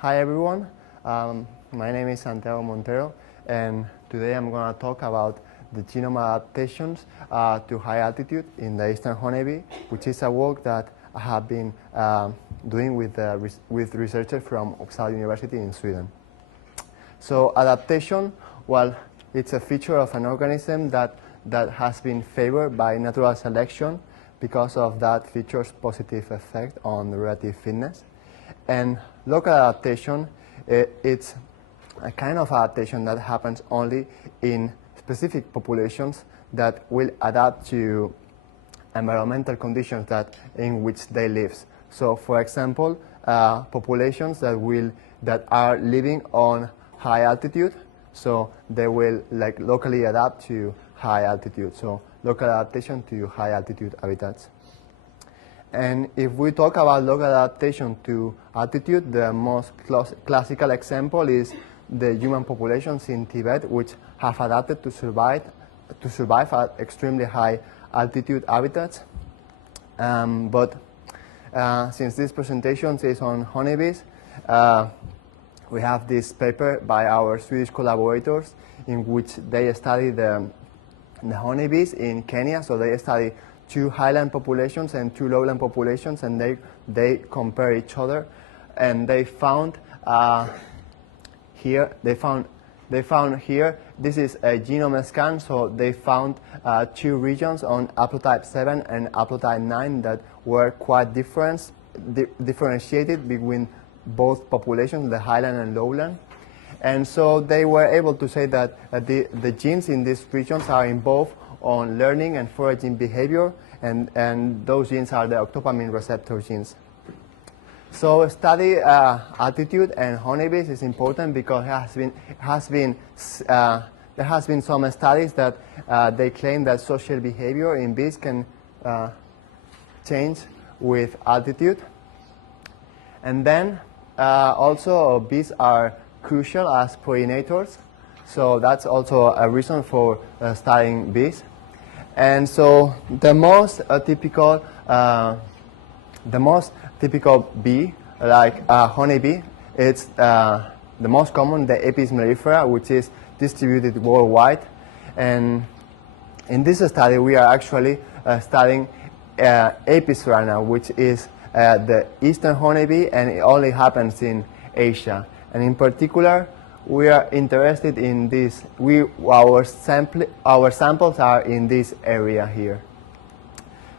Hi everyone, my name is Santiago Montero, and today I'm going to talk about the genome adaptations to high altitude in the eastern honeybee, which is a work that I have been doing with researchers from Uppsala University in Sweden. So adaptation, well, it's a feature of an organism that has been favored by natural selection because of that feature's positive effect on the relative fitness. And local adaptation, it's a kind of adaptation that happens only in specific populations that will adapt to environmental conditions in which they live. So, for example, populations that are living on high altitude, so they will locally adapt to high altitude. So, local adaptation to high altitude habitats. And if we talk about local adaptation to altitude, the most classical example is the human populations in Tibet, which have adapted to survive at extremely high altitude habitats. But since this presentation is on honeybees, we have this paper by our Swedish collaborators in which they study the honeybees in Kenya. So they study 2 highland populations and 2 lowland populations, and they compare each other, and they found here this is a genome scan. So they found 2 regions on haplotype 7 and haplotype 9 that were quite differentiated between both populations, the highland and lowland. And so they were able to say that the genes in these regions are involved on learning and foraging behavior, and those genes are the octopamine receptor genes. So study altitude and honeybees is important because there has been some studies that they claim that social behavior in bees can change with altitude. And then also bees are crucial as pollinators, so that's also a reason for studying bees. And so the most typical bee, like honeybee, it's the most common, the Apis mellifera, which is distributed worldwide. And in this study, we are actually studying Apis cerana, which is the eastern honeybee, and it only happens in Asia. And in particular, we are interested in this. Our samples are in this area here.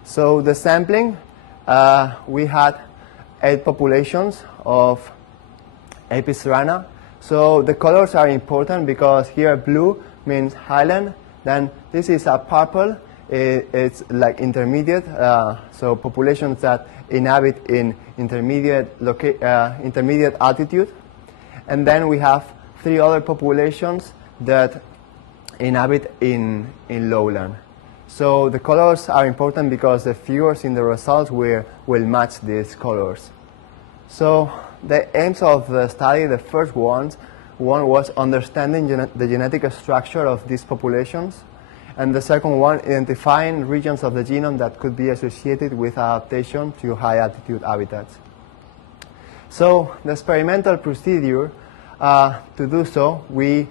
So the sampling, we had 8 populations of Apis cerana. So the colors are important because here blue means highland. Then this is a purple. It's like intermediate. So populations that inhabit in intermediate altitude. And then we have 3 other populations that inhabit in lowland. So the colors are important because the figures in the results will match these colors. So the aims of the study, the first one was understanding the genetic structure of these populations, and the second one, identifying regions of the genome that could be associated with adaptation to high altitude habitats. So the experimental procedure, to do so, we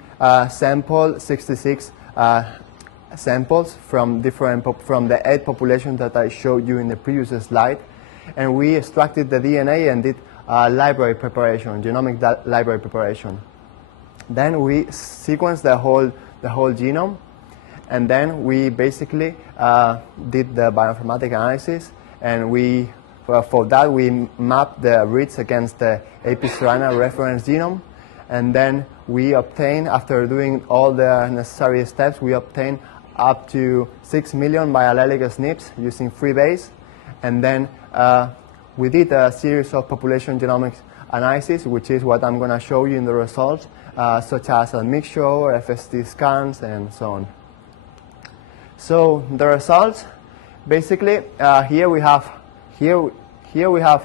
sampled 66 samples from the 8 populations that I showed you in the previous slide, and we extracted the DNA and did library preparation, genomic library preparation. Then we sequenced the whole genome, and then we basically did the bioinformatic analysis, and for that we mapped the reads against the Apis cerana reference genome. And then we obtained, after doing all the necessary steps, we obtained up to 6 million biallelic SNPs using freebase. And then we did a series of population genomics analysis, which is what I'm going to show you in the results, such as a mixture, FST scans, and so on. So the results, basically, here we have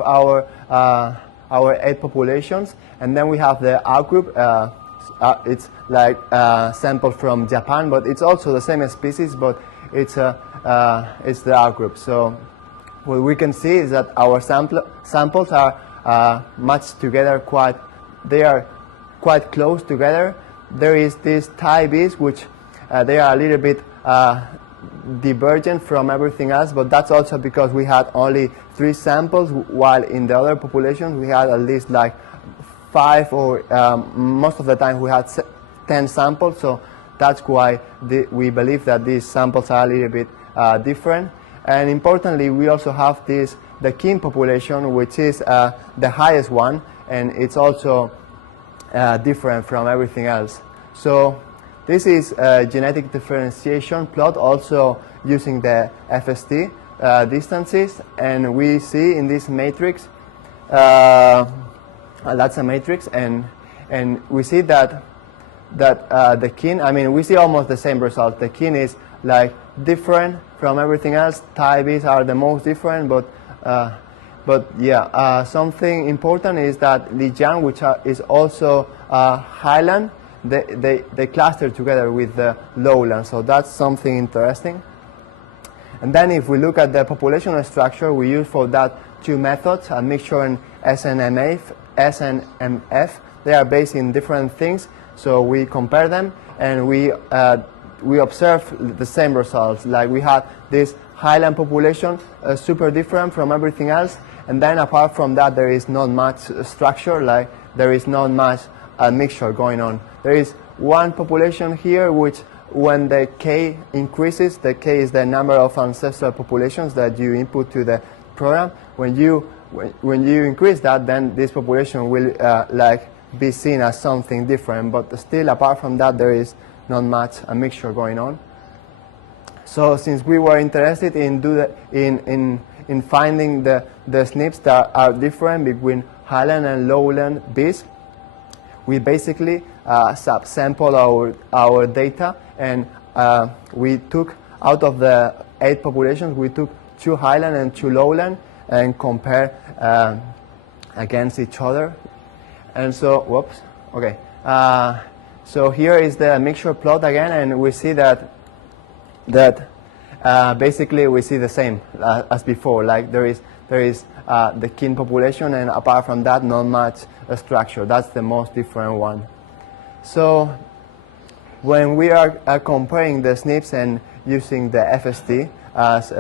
our 8 populations, and then we have the outgroup. It's like sample from Japan, but it's also the same species, but it's the outgroup. So what we can see is that our samples are matched together quite they are quite close together. There is these Thai bees, which they are a little bit divergent from everything else, but that's also because we had only 3 samples, while in the other populations we had at least like 5, or most of the time we had 10 samples, so that's why we believe that these samples are a little bit different. And importantly, we also have the kin population, which is the highest one, and it's also different from everything else. So this is a genetic differentiation plot, also using the FST distances, and we see in this matrix, that's a matrix, and we see that the kin, I mean, we see almost the same result. The kin is like different from everything else. Thai bees are the most different, but yeah, something important is that Lijiang, which is also Highland, they cluster together with the Lowland, so that's something interesting. And then if we look at the population structure, we use for that 2 methods, a mixture and SNMF. They are based in different things, so we compare them, and we observe the same results. Like we had this Highland population, super different from everything else, and then apart from that, there is not much structure, like there is not much mixture going on. There is one population here which, when the K increases, the K is the number of ancestral populations that you input to the program. When you increase that, then this population will like be seen as something different, but still apart from that, there is not much a mixture going on. So since we were interested in finding the SNPs that are different between Highland and Lowland bees, we basically subsample our data, and we took, out of the 8 populations, we took 2 Highland and 2 Lowland and compare against each other. And so, whoops, okay. So here is the mixture plot again, and we see that basically we see the same as before. Like there is the kin population, and apart from that, not much structure. That's the most different one. So when we are comparing the SNPs and using the FST as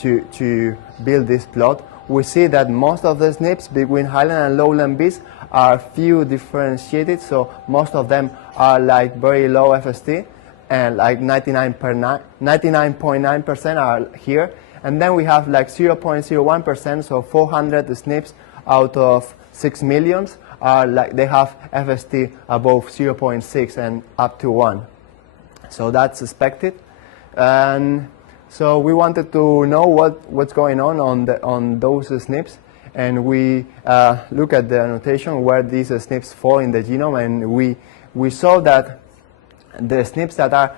to build this plot, we see that most of the SNPs between Highland and Lowland bees are few differentiated, so most of them are like very low FST, and like 99.9% are here. And then we have like 0.01%, so 400 SNPs out of 6 million are like, they have FST above 0.6 and up to 1. So that's expected. And so we wanted to know what's going on those SNPs, and we look at the annotation where these SNPs fall in the genome, and we saw that the SNPs that are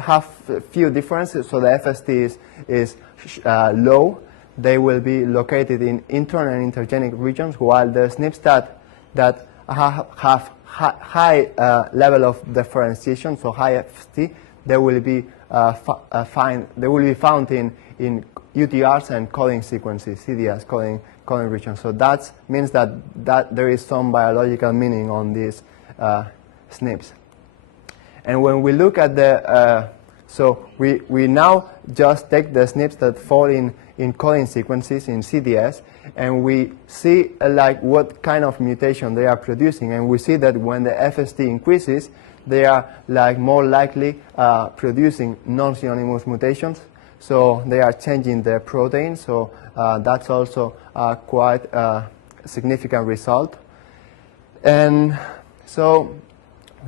have few differences, so the FST is low, they will be located in intern and intergenic regions, while the SNPs that have high level of differentiation, so high FST, they will be found in UTRs and coding sequences, CDS coding regions. So that means that there is some biological meaning on these SNPs. And when we look at the, so we now just take the SNPs that fall in coding sequences in CDS, and we see like what kind of mutation they are producing, and we see that when the FST increases, they are like more likely producing non-synonymous mutations, so they are changing the protein. So that's also quite a significant result. And so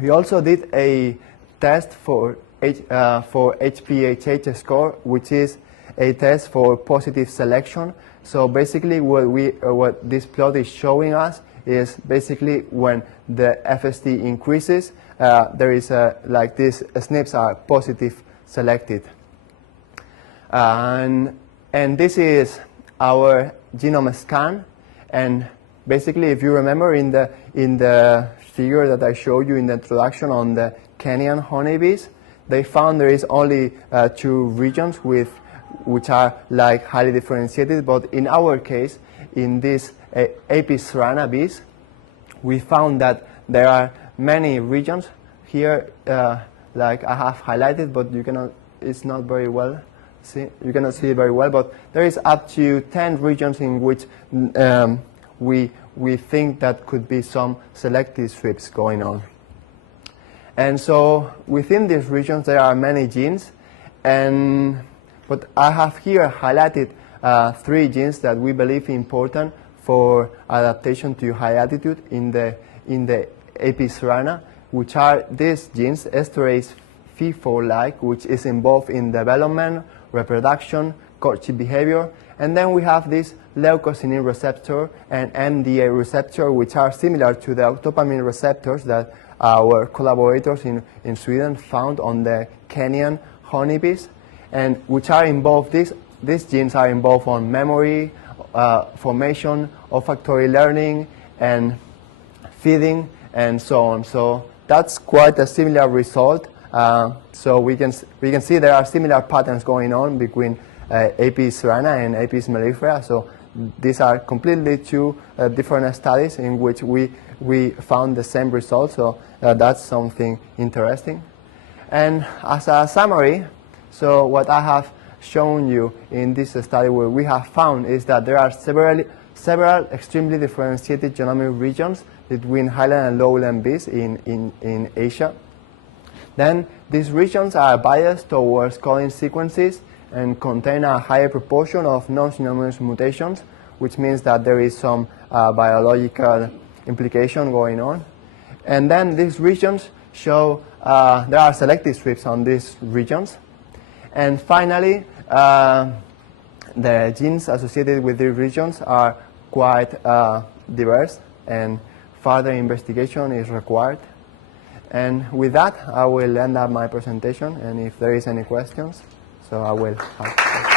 we also did a test for HPHH score, which is a test for positive selection. So basically what this plot is showing us is basically when the FST increases, there is like these SNPs are positive selected. And this is our genome scan, and basically if you remember in the figure that I showed you in the introduction on the Kenyan honeybees, they found there is only 2 regions which are like highly differentiated, but in our case, in these Apis cerana bees, we found that there are many regions here, like I have highlighted, but you cannot, it's not very well. You cannot see it very well, but there is up to 10 regions in which we think that could be some selective sweeps going on. And so within these regions there are many genes, but I have here highlighted 3 genes that we believe important for adaptation to high altitude in the AP cerana, which are these genes, esterase FIFO-like, which is involved in development, reproduction, courtship behavior, and then we have this leucocinin receptor and MDA receptor, which are similar to the octopamine receptors that our collaborators in Sweden found on the Kenyan honeybees, and which are involved, these genes are involved on memory, formation, olfactory learning, and feeding, and so on. So that's quite a similar result. So we can see there are similar patterns going on between AP cerana and AP mellifera. So these are completely 2 different studies in which we found the same result. So that's something interesting. And as a summary, so what I have shown you in this study, what we have found is that there are several extremely differentiated genomic regions between Highland and Lowland bees in Asia. Then these regions are biased towards coding sequences and contain a higher proportion of non-synonymous mutations, which means that there is some biological implication going on. And then these regions show there are selective sweeps on these regions. And finally, the genes associated with these regions are quite diverse, and further investigation is required. And with that, I will end up my presentation, and if there is any questions, so I will have.